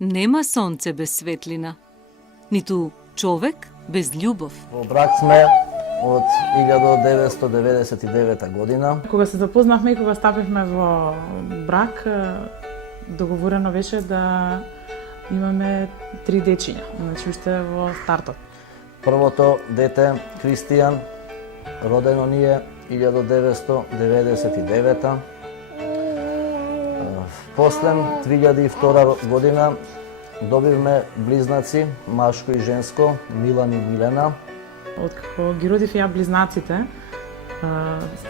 Нема сонце без светлина, ниту човек без љубов. Во брак сме од 1999 година. Кога се запознавме и кога стапивме во брак, договорено беше да имаме 3 дечиња, значи уште во стартот. Првото дете, Кристијан, родено ни е 1999. После 2002 година добивме близнаци, машко и женско, Милан и Милена. Откако ги родив ја близнаците,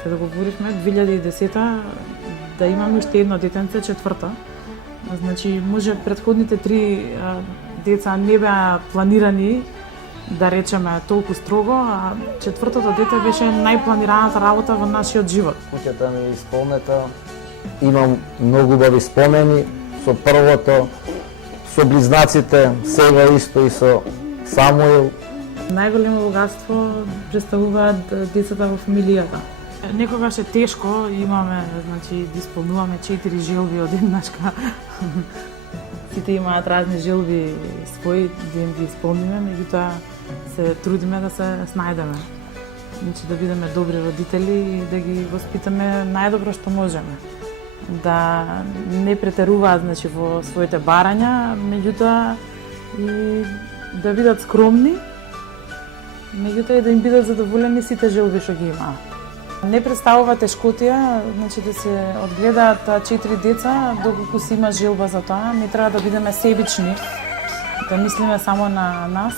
се договоривме 2010 да имаме уште едно детенце, четврто. Значи, може предходните 3 деца не беа планирани, да речеме, толку строго, а четвртото дете беше најпланираната работа во нашиот живот. Куќата ми е исполнета. Имам многу убави спомени со првото, со близнаците, сега исто и со Самуил. Најголемо богатство представуваат децата во фамилијата. Некогаш е тешко, имаме, значи, да исполнуваме 4 желби одеднашка. Сите имаат разни желби своји, да им ги исполниме, меѓутоа се трудиме да се снајдеме. Значи, да бидеме добри родители и да ги воспитаме најдобро што можеме. Да не претеруваат, значи, во своите барања, меѓутоа и да бидат скромни, меѓутоа и да им бидат задоволени сите желби што ги имаат. Не представува тешкотија, значи да се одгледаат 4 деца, доколку си има желба за тоа. Не треба да бидеме себични, да мислиме само на нас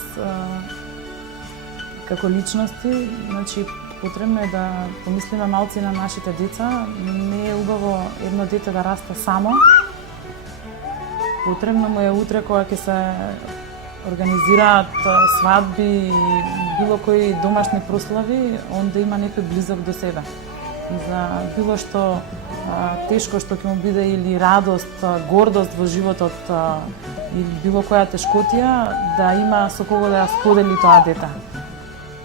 како личности. Значи, потребно е да помислиме малци на нашите деца. Не е убаво едно дете да расте само. Потребно му е утре кога ќе се организираат свадби и било кои домашни прослави, он да има некој близок до себе. За било што тешко што ќе му биде или радост, гордост во животот или било која тешкотија, да има со кого да ја сподели тоа дете.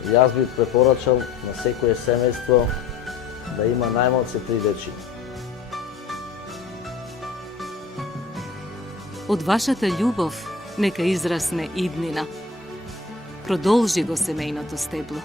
Јас би препорачал на секое семејство да има најмалку 3 дечи. Од вашата љубов нека израсне иднина. Продолжи го семејното стебло.